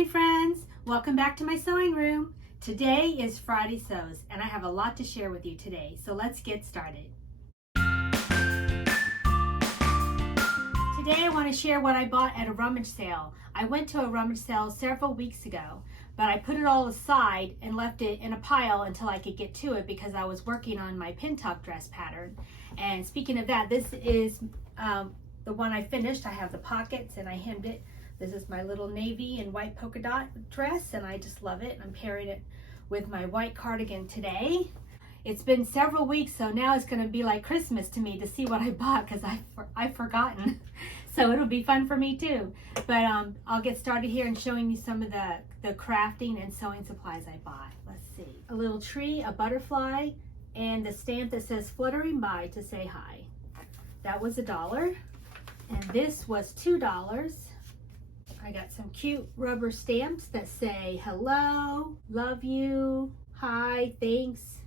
Hi friends, welcome back to my sewing room. Today is Friday Sews and I have a lot to share with you today, so let's get started. Today I want to share what I bought at a rummage sale. I went to a rummage sale several weeks ago, but I put it all aside and left it in a pile until I could get to it because I was working on my pin tuck dress pattern. And speaking of that, this is the one I finished. I have the pockets and I hemmed it. This is my little navy and white polka dot dress and I just love it. I'm pairing it with my white cardigan today. It's been several weeks, so now it's going to be like Christmas to me to see what I bought because I've forgotten. So it'll be fun for me too. But I'll get started here and showing you some of the crafting and sewing supplies I bought. Let's see. A little tree, a butterfly, and the stamp that says fluttering by to say hi. That was $1. And this was $2. I got some cute rubber stamps that say hello, love you, hi, thanks.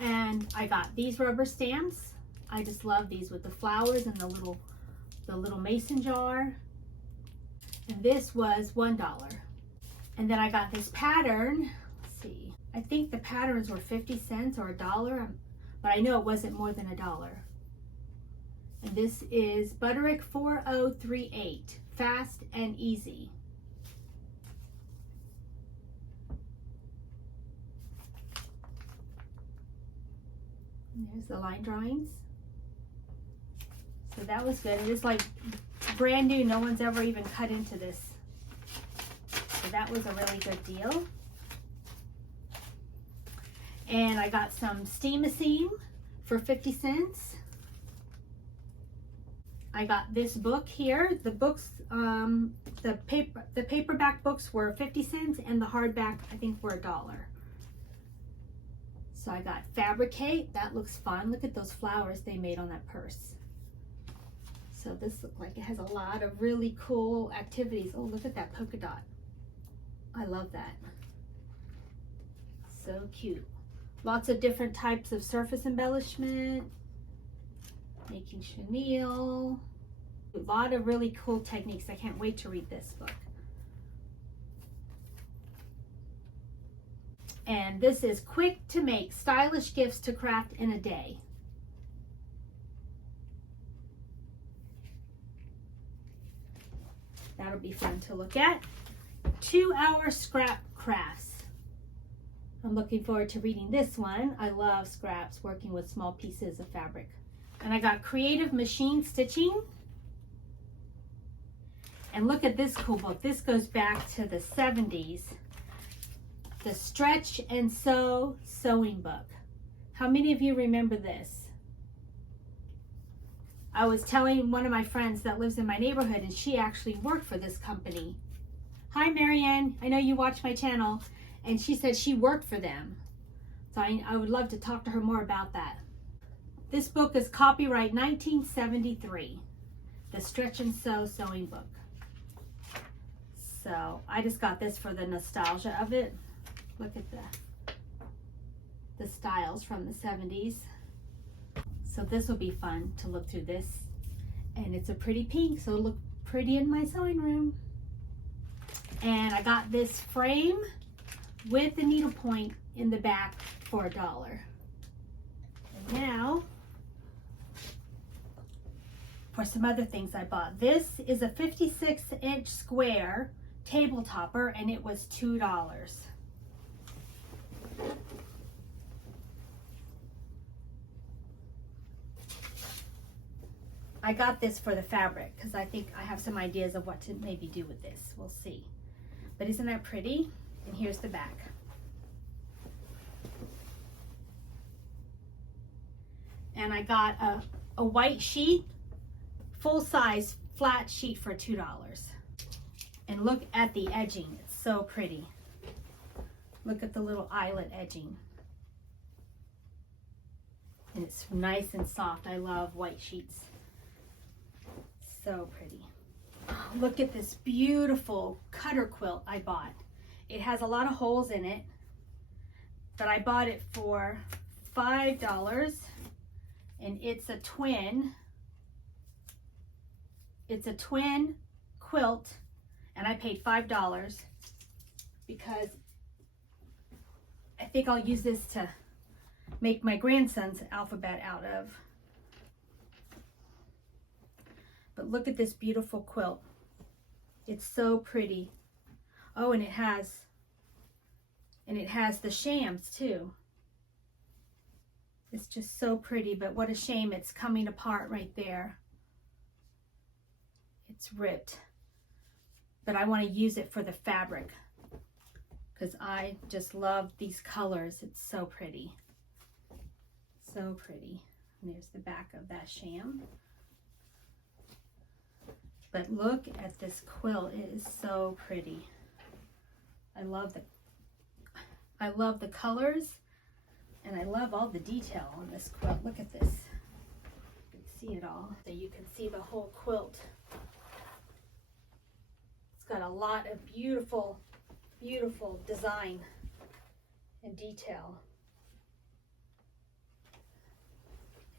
And I got these rubber stamps. I just love these with the flowers and the little mason jar. And this was $1. And then I got this pattern. Let's see. I think the patterns were 50 cents or $1, but I know it wasn't more than $1. And this is Butterick 4038, fast and easy. And there's the line drawings. So that was good. It is like brand new. No one's ever even cut into this. So that was a really good deal. And I got some Steam-a-Seam for 50 cents. I got this book here. The books, the paperback books were 50 cents and the hardback I think were $1. So I got Fabricate. That looks fun. Look at those flowers they made on that purse. So this looks like it has a lot of really cool activities. Oh, look at that polka dot. I love that. So cute. Lots of different types of surface embellishment. Making chenille. A lot of really cool techniques. I can't wait to read this book. And this is quick to make stylish gifts to craft in a day. That'll be fun to look at. 2-hour scrap crafts. I'm looking forward to reading this one. I love scraps, working with small pieces of fabric. And I got Creative Machine Stitching. And look at this cool book. This goes back to the 70s. The Stretch and Sew Sewing Book. How many of you remember this? I was telling one of my friends that lives in my neighborhood and she actually worked for this company. Hi Marianne, I know you watch my channel. And she said she worked for them. So I would love to talk to her more about that. This book is copyright 1973, the Stretch and Sew Sewing Book. So I just got this for the nostalgia of it. Look at the styles from the 70s. So this will be fun to look through this. And it's a pretty pink, so it'll look pretty in my sewing room. And I got this frame with the needlepoint in the back for $1. And now, for some other things I bought. This is a 56-inch square table topper and it was $2. I got this for the fabric because I think I have some ideas of what to maybe do with this. We'll see. But isn't that pretty? And here's the back. And I got a white sheet, full-size flat sheet for $2. And look at the edging. It's so pretty. Look at the little eyelet edging. And it's nice and soft. I love white sheets. So pretty. Look at this beautiful cutter quilt I bought. It has a lot of holes in it, but I bought it for $5 and it's a twin quilt and I paid $5 because I think I'll use this to make my grandson's alphabet out of. But look at this beautiful quilt. It's so pretty. Oh, and it has the shams too. It's just so pretty, but what a shame it's coming apart right there. It's ripped. But I want to use it for the fabric because I just love these colors. It's so pretty. So pretty. And there's the back of that sham. But look at this quilt. It is so pretty. I love the colors, and I love all the detail on this quilt. Look at this. You can see it all. So you can see the whole quilt. It's got a lot of beautiful, beautiful design and detail.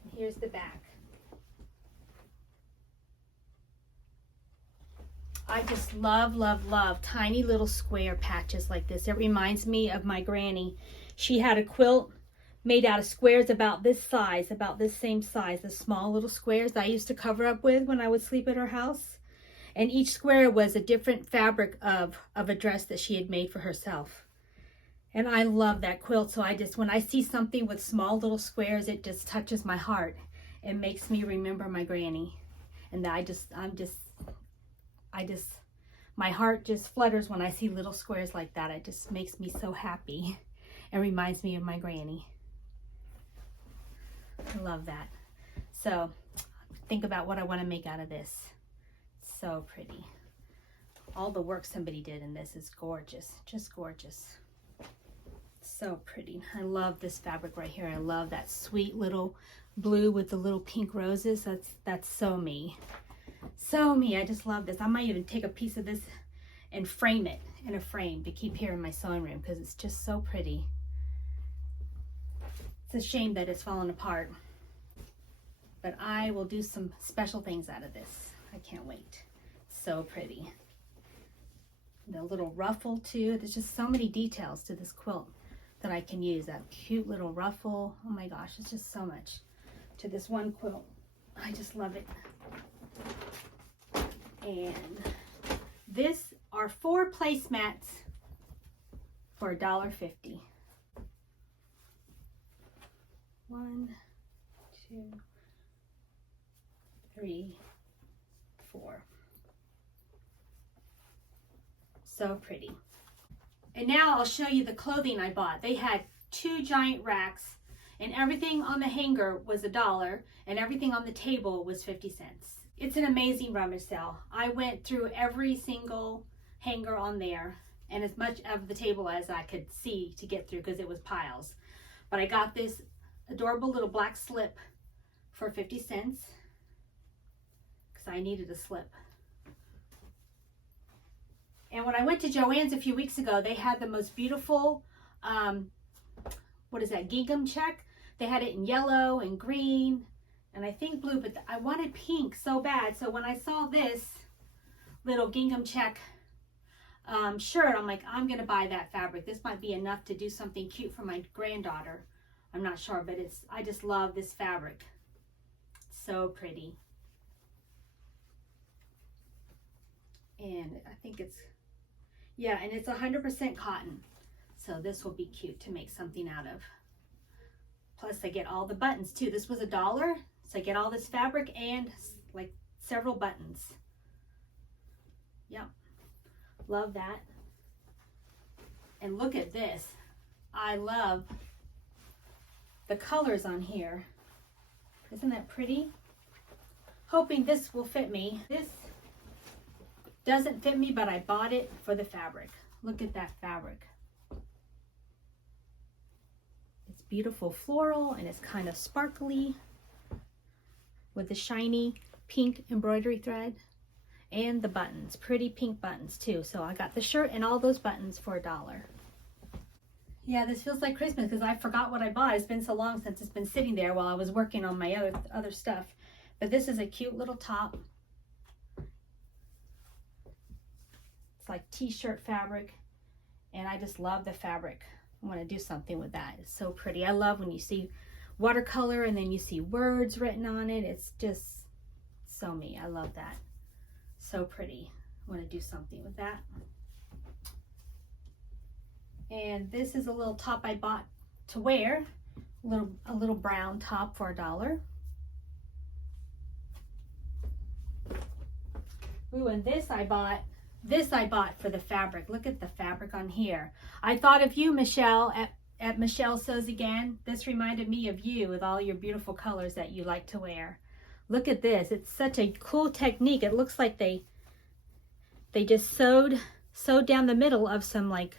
And here's the back. I just love, love, love tiny little square patches like this. It reminds me of my granny. She had a quilt made out of squares about this size, about this same size, the small little squares I used to cover up with when I would sleep at her house. And each square was a different fabric of a dress that she had made for herself. And I love that quilt. So when I see something with small little squares, it just touches my heart. It makes me remember my granny. And my heart just flutters when I see little squares like that. It just makes me so happy and reminds me of my granny. I love that. So think about what I want to make out of this. So pretty. All the work somebody did in this is gorgeous, just gorgeous. So pretty. I love this fabric right here. I love that sweet little blue with the little pink roses. That's so me. So me. I just love this. I might even take a piece of this and frame it in a frame to keep here in my sewing room because it's just so pretty. It's a shame that it's fallen apart, but I will do some special things out of this. I can't wait. So pretty. The little ruffle too. There's just so many details to this quilt that I can use. That cute little ruffle. Oh my gosh, it's just so much to this one quilt. I just love it. And this are 4 placemats for $1.50. 1, 2, 3, 4. So pretty. And now I'll show you the clothing I bought. They had 2 giant racks, and everything on the hanger was $1, and everything on the table was 50 cents. It's an amazing rummage sale. I went through every single hanger on there and as much of the table as I could see to get through because it was piles. But I got this adorable little black slip for 50 cents because I needed a slip. And when I went to Joann's a few weeks ago, they had the most beautiful, gingham check. They had it in yellow and green and I think blue, but I wanted pink so bad. So when I saw this little gingham check shirt, I'm like, I'm gonna buy that fabric. This might be enough to do something cute for my granddaughter. I'm not sure, but I just love this fabric. So pretty. And I think it's 100% cotton. So this will be cute to make something out of. Plus I get all the buttons too. This was $1, so I get all this fabric and like several buttons. Yep, love that. And look at this. I love the colors on here. Isn't that pretty? Hoping this will fit me. This doesn't fit me, but I bought it for the fabric. Look at that fabric. It's beautiful floral and it's kind of sparkly with the shiny pink embroidery thread and the buttons, pretty pink buttons too. So I got the shirt and all those buttons for $1. Yeah, this feels like Christmas because I forgot what I bought. It's been so long since it's been sitting there while I was working on my other stuff. But this is a cute little top. like t-shirt fabric, and I just love the fabric. I want to do something with that. It's so pretty. I love when you see watercolor and then you see words written on it. It's just so me. I love that. So pretty. I want to do something with that. And this is a little top I bought to wear. A little brown top for $1. Ooh, and this I bought for the fabric. Look at the fabric on here. I thought of you, Michelle, at Michelle Sews Again. This reminded me of you with all your beautiful colors that you like to wear. Look at this. It's such a cool technique. It looks like they just sewed down the middle of some like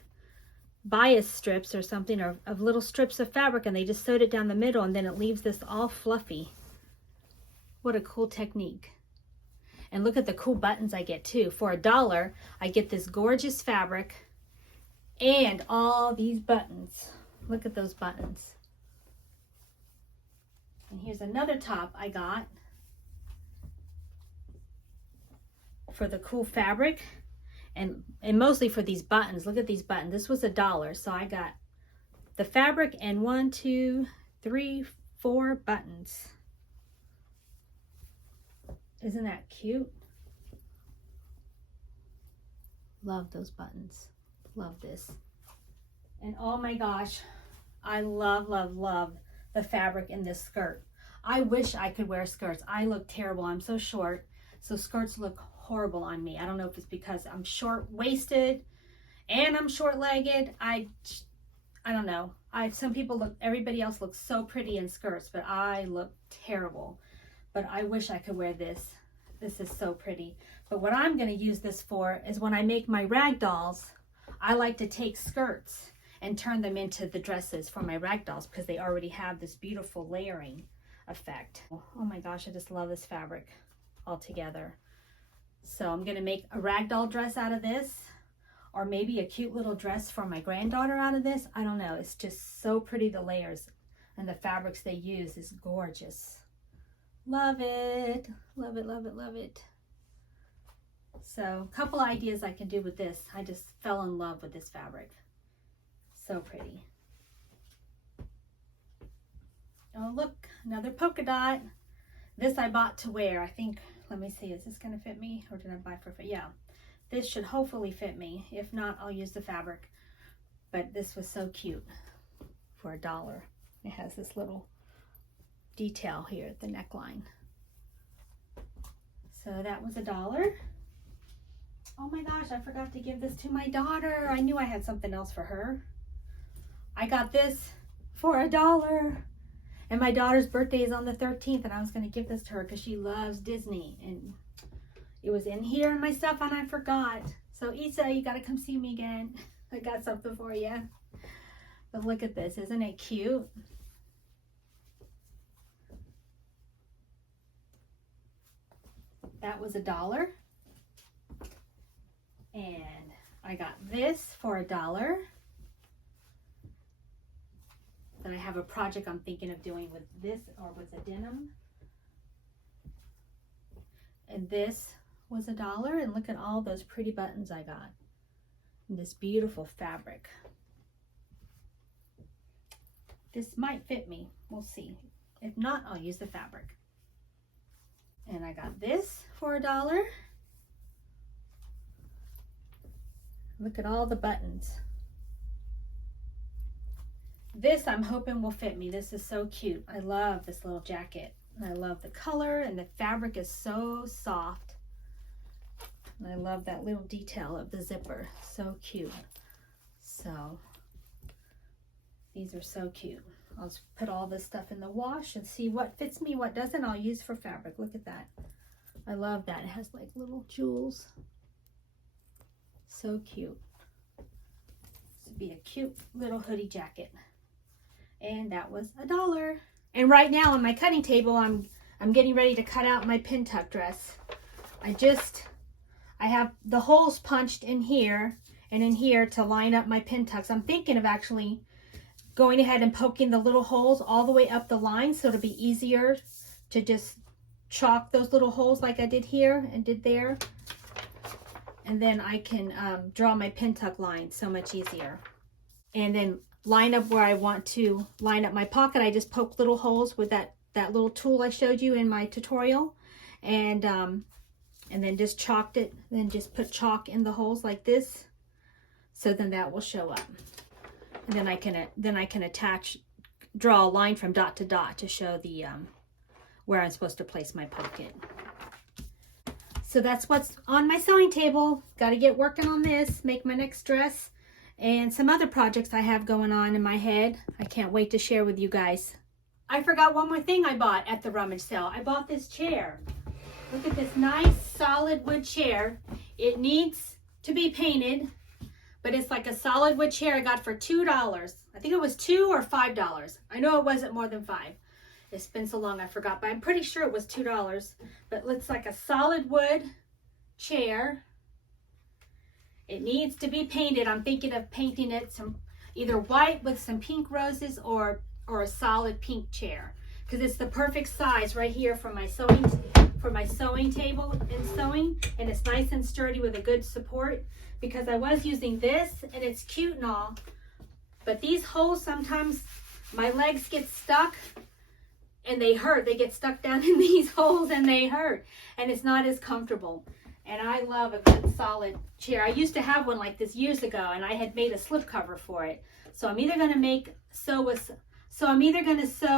bias strips or something, or of little strips of fabric, and they just sewed it down the middle, and then it leaves this all fluffy. What a cool technique. And look at the cool buttons I get too. For $1, I get this gorgeous fabric and all these buttons. Look at those buttons. And here's another top I got for the cool fabric and mostly for these buttons. Look at these buttons. This was $1, so I got the fabric and 1, 2, 3, 4 buttons. Isn't that cute? Love those buttons. Love this. And oh my gosh, I love, love, love the fabric in this skirt. I wish I could wear skirts. I look terrible. I'm so short, so skirts look horrible on me. I don't know if it's because I'm short-waisted and I'm short-legged. I don't know. Everybody else looks so pretty in skirts, but I look terrible. But I wish I could wear this. This is so pretty. But what I'm going to use this for is when I make my rag dolls, I like to take skirts and turn them into the dresses for my rag dolls because they already have this beautiful layering effect. Oh my gosh, I just love this fabric altogether. So I'm going to make a rag doll dress out of this, or maybe a cute little dress for my granddaughter out of this. I don't know. It's just so pretty, the layers, and the fabrics they use is gorgeous. Love it. Love it, love it, love it. So a couple ideas I can do with this. I just fell in love with this fabric. So pretty. Oh, look, another polka dot. This I bought to wear. I think, let me see, is this going to fit me? Or did I buy for fit? Yeah. This should hopefully fit me. If not, I'll use the fabric. But this was so cute for $1. It has this little detail here at the neckline. So that was $1. Oh my gosh, I forgot to give this to my daughter. I knew I had something else for her. I got this for $1. And my daughter's birthday is on the 13th, and I was going to give this to her because she loves Disney. And it was in here in my stuff, and I forgot. So Isa, you got to come see me again. I got something for you. But look at this. Isn't it cute? That was $1. And I got this for $1. Then I have a project I'm thinking of doing with this, or with the denim. And this was $1. And look at all those pretty buttons I got. And this beautiful fabric. This might fit me. We'll see. If not, I'll use the fabric. And I got this for $1. Look at all the buttons. This I'm hoping will fit me. This is so cute. I love this little jacket. And I love the color, and the fabric is so soft. And I love that little detail of the zipper. So cute. So these are so cute. I'll just put all this stuff in the wash and see what fits me, what doesn't. I'll use for fabric. Look at that. I love that. It has like little jewels. So cute. This would be a cute little hoodie jacket. And that was $1. And right now on my cutting table, I'm getting ready to cut out my pin tuck dress. I have the holes punched in here and in here to line up my pin tucks. I'm thinking of actually going ahead and poking the little holes all the way up the line, so it'll be easier to just chalk those little holes like I did here and did there. and then I can draw my pin tuck line so much easier. And then line up where I want to line up my pocket. I just poke little holes with that little tool I showed you in my tutorial, and then just chalked it, then just put chalk in the holes like this, so then that will show up. And then I can attach, draw a line from dot to dot to show the where I'm supposed to place my pocket. So that's what's on my sewing table. Got to get working on this, make my next dress, and some other projects I have going on in my head. I can't wait to share with you guys. I forgot one more thing I bought at the rummage sale. I bought this chair. Look at this nice solid wood chair. It needs to be painted, but it's like a solid wood chair I got for $2. I think it was $2 or $5. I know it wasn't more than $5. It's been so long I forgot, but I'm pretty sure it was $2. But it looks like a solid wood chair. It needs to be painted. I'm thinking of painting it some either white with some pink roses or a solid pink chair, because it's the perfect size right here for my sewing table and sewing, and it's nice and sturdy with a good support, because I was using this and it's cute and all, but these holes, sometimes my legs get stuck and they hurt. They get stuck down in these holes and they hurt, and it's not as comfortable. And I love a good solid chair. I used to have one like this years ago, and I had made a slip cover for it. So I'm either going to sew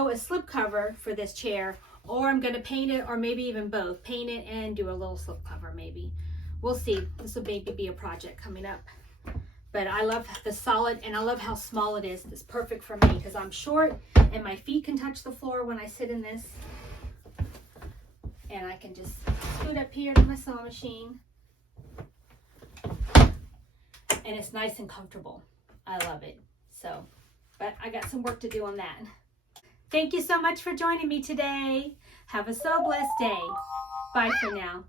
a slip cover for this chair, or I'm going to paint it, or maybe even both. Paint it and do a little slip cover maybe. We'll see. This will maybe be a project coming up. But I love the solid, and I love how small it is. It's perfect for me because I'm short and my feet can touch the floor when I sit in this. And I can just scoot up here to my sewing machine. And it's nice and comfortable. I love it. So, but I got some work to do on that. Thank you so much for joining me today. Have a so blessed day. Bye for now.